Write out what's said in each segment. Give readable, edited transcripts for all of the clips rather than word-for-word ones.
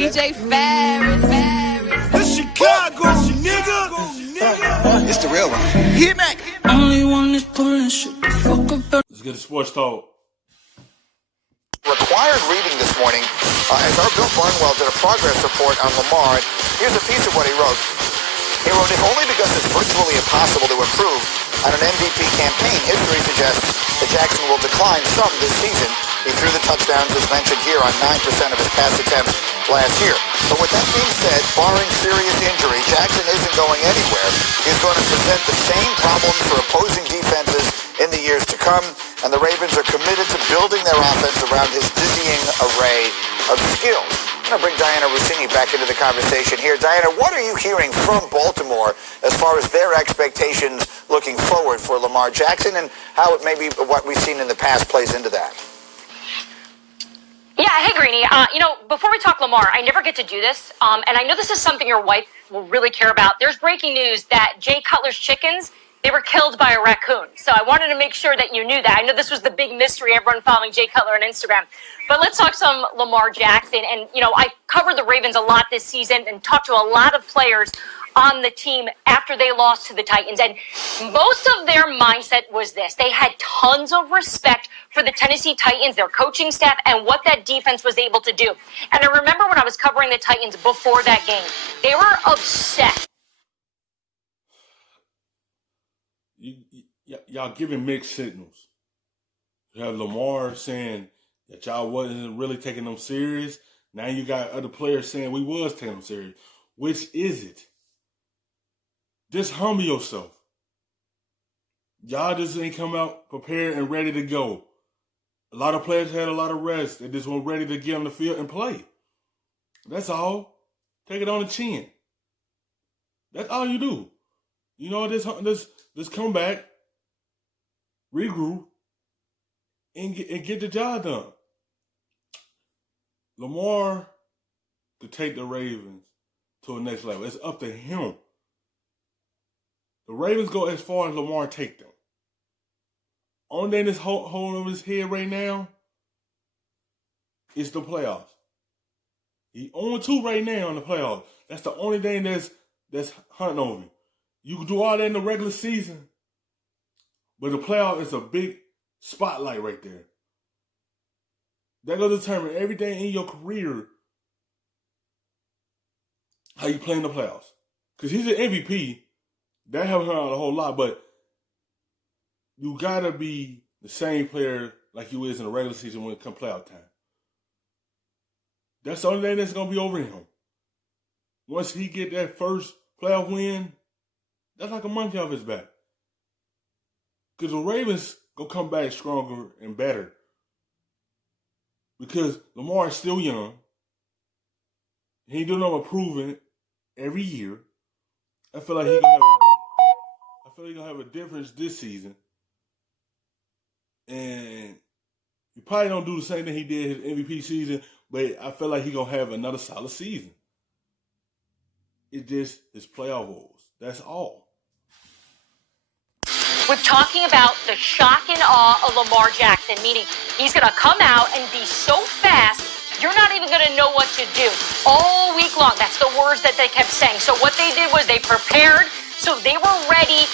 DJ Ferris. It's Chicago, nigga. It's the real one. Hit me. Only one is pulling shit the fuck up. Let's get the sports talk. Required reading this morning as our Bill Barnwell did a progress report on Lamar. Here's a piece of what he wrote. He wrote, if only because it's virtually impossible to improve on an MVP campaign, history suggests that Jackson will decline some this season. He threw the touchdowns, as mentioned here, on 9% of his pass attempts last year. But with that being said, barring serious injury, Jackson isn't going anywhere. He's going to present the same problems for opposing defenses in the years to come, and the Ravens are committed to building their offense around his dizzying array of skills. I'm going to bring Diana Rossini back into the conversation here. Diana, what are you hearing from Baltimore as far as their expectations looking forward for Lamar Jackson, and how it maybe what we've seen in the past plays into that? Yeah, hey, Greeny. Before we talk Lamar, I never get to do this, and I know this is something your wife will really care about. There's breaking news that Jay Cutler's chickens, they were killed by a raccoon. So I wanted to make sure that you knew that. I know this was the big mystery, everyone following Jay Cutler on Instagram. But let's talk some Lamar Jackson. And, I covered the Ravens a lot this season and talked to a lot of players on the team after they lost to the Titans. And most of their mindset was this. They had tons of respect for the Tennessee Titans, their coaching staff, and what that defense was able to do. And I remember when I was covering the Titans before that game, they were upset. Y'all giving mixed signals. You have Lamar saying that y'all wasn't really taking them serious. Now you got other players saying we was taking them serious. Which is it? Just humble yourself. Y'all just ain't come out prepared and ready to go. A lot of players had a lot of rest. They just weren't ready to get on the field and play. That's all. Take it on the chin. That's all you do. Just come back, regroup, and get the job done. Lamar to take the Ravens to the next level. It's up to him. The Ravens go as far as Lamar take them. Only thing that's holding over his head right now is the playoffs. He 0-2 right now in the playoffs. That's the only thing that's hunting over him. You can do all that in the regular season, but the playoff is a big spotlight right there. That going to determine everything in your career, how you play in the playoffs. Because he's an MVP. That helps him out a whole lot, but you got to be the same player like you is in the regular season when it comes playoff time. That's the only thing that's going to be over him. Once he get that first playoff win, that's like a monkey off his back. Because the Ravens going to come back stronger and better. Because Lamar is still young. He ain't doing no improving every year. I feel like he's going to have a difference this season. And he probably don't do the same thing he did his MVP season, but I feel like he's going to have another solid season. It's just his playoff woes. That's all. We're talking about the shock and awe of Lamar Jackson, meaning he's going to come out and be so fast, you're not even going to know what to do all week long. That's the words that they kept saying. So what they did was they prepared, so they were ready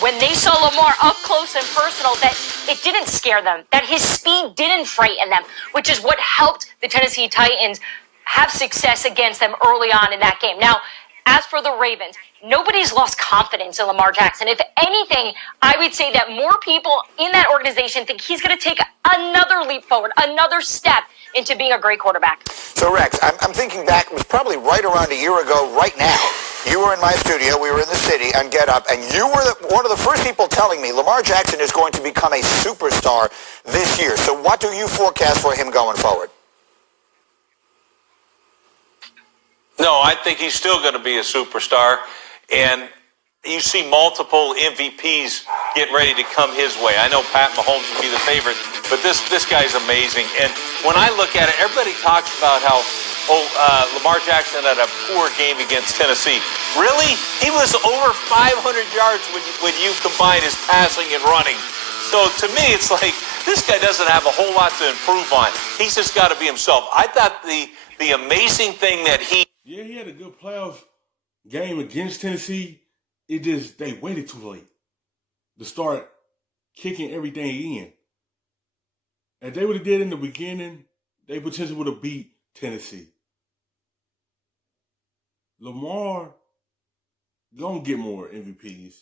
when they saw Lamar up close and personal, that it didn't scare them, that his speed didn't frighten them, which is what helped the Tennessee Titans have success against them early on in that game. Now, as for the Ravens, nobody's lost confidence in Lamar Jackson. If anything, I would say that more people in that organization think he's going to take another leap forward, another step into being a great quarterback. So, Rex, I'm thinking back, it was probably right around a year ago right now. You were in my studio, we were in the city on Get Up, and you were one of the first people telling me Lamar Jackson is going to become a superstar this year. So what do you forecast for him going forward? No, I think he's still going to be a superstar, and you see multiple MVPs get ready to come his way. I know Pat Mahomes will be the favorite, but this guy's amazing. And when I look at it, everybody talks about how Lamar Jackson had a poor game against Tennessee. Really? He was over 500 yards when you combine his passing and running. So to me, it's like this guy doesn't have a whole lot to improve on. He's just got to be himself. I thought the the amazing thing that Yeah, he had a good playoff game against Tennessee. It just, they waited too late to start kicking everything in. If they would have did in the beginning, they potentially would have beat Tennessee. Lamar gonna get more MVPs.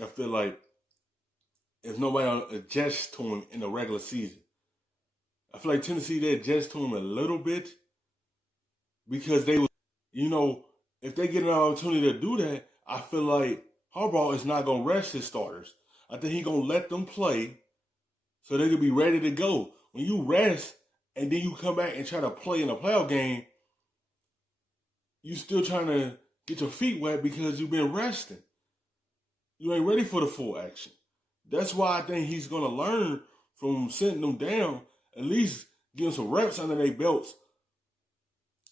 I feel like if nobody adjusts to him in the regular season. I feel like Tennessee, they adjust to him a little bit because they, if they get an opportunity to do that, I feel like Harbaugh is not going to rest his starters. I think he's going to let them play so they can be ready to go. When you rest and then you come back and try to play in a playoff game, you still trying to get your feet wet because you've been resting. You ain't ready for the full action. That's why I think he's going to learn from sitting them down, at least give them some reps under their belts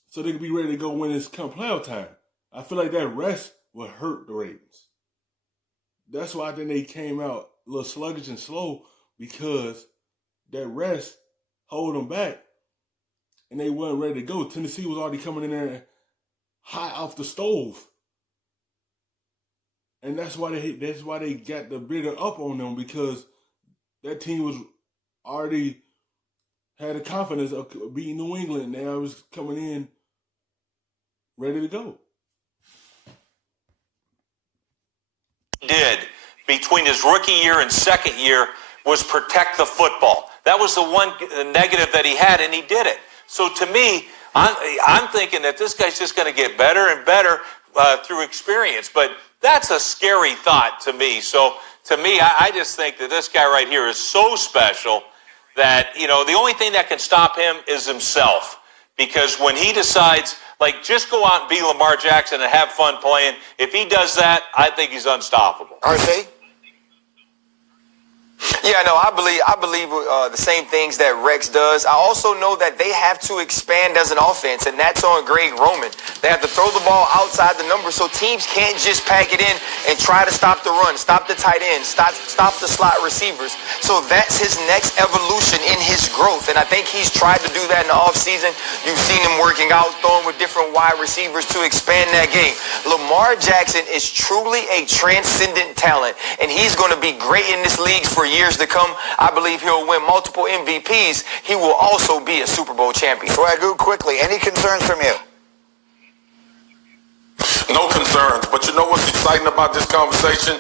so they can be ready to go when it's come playoff time. I feel like that rest will hurt the Ravens. That's why I think they came out a little sluggish and slow, because that rest hold them back and they weren't ready to go. Tennessee was already coming in there hot off the stove. And that's why they got the bigger up on them, because that team was already had the confidence of beating New England. Now it was coming in ready to go. did between his rookie year and second year was protect the football. That was the one negative that he had, and he did it. So to me, I'm thinking that this guy's just going to get better and better through experience. But that's a scary thought to me. So to me, I just think that this guy right here is so special that, you know, the only thing that can stop him is himself. Because when he decides, like, just go out and be Lamar Jackson and have fun playing, if he does that, I think he's unstoppable. RC? Yeah, no, I believe the same things that Rex does. I also know that they have to expand as an offense, and that's on Greg Roman. They have to throw the ball outside the number, so teams can't just pack it in and try to stop the run, stop the tight end, stop the slot receivers. So that's his next evolution in his growth, and I think he's tried to do that in the offseason. You've seen him working out, throwing with different wide receivers to expand that game. Lamar Jackson is truly a transcendent talent, and he's going to be great in this league for years to come. I believe he'll win multiple MVPs. He will also be a Super Bowl champion. Swagoo, quickly, any concerns from you? No concerns, but you know what's exciting about this conversation?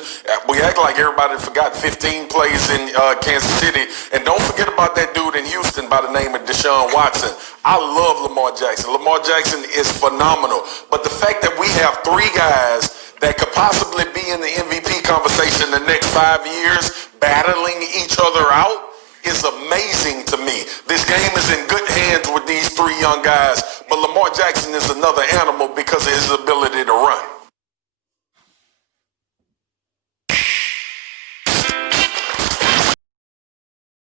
We act like everybody forgot 15 plays in Kansas City, and don't forget about that dude in Houston by the name of Deshaun Watson. I love Lamar Jackson. Lamar Jackson is phenomenal, but the fact that we have three guys that could possibly be in the MVP conversation the next 5 years battling each other out is amazing to me. This game is in good hands with these three young guys, but Lamar Jackson is another animal because of his ability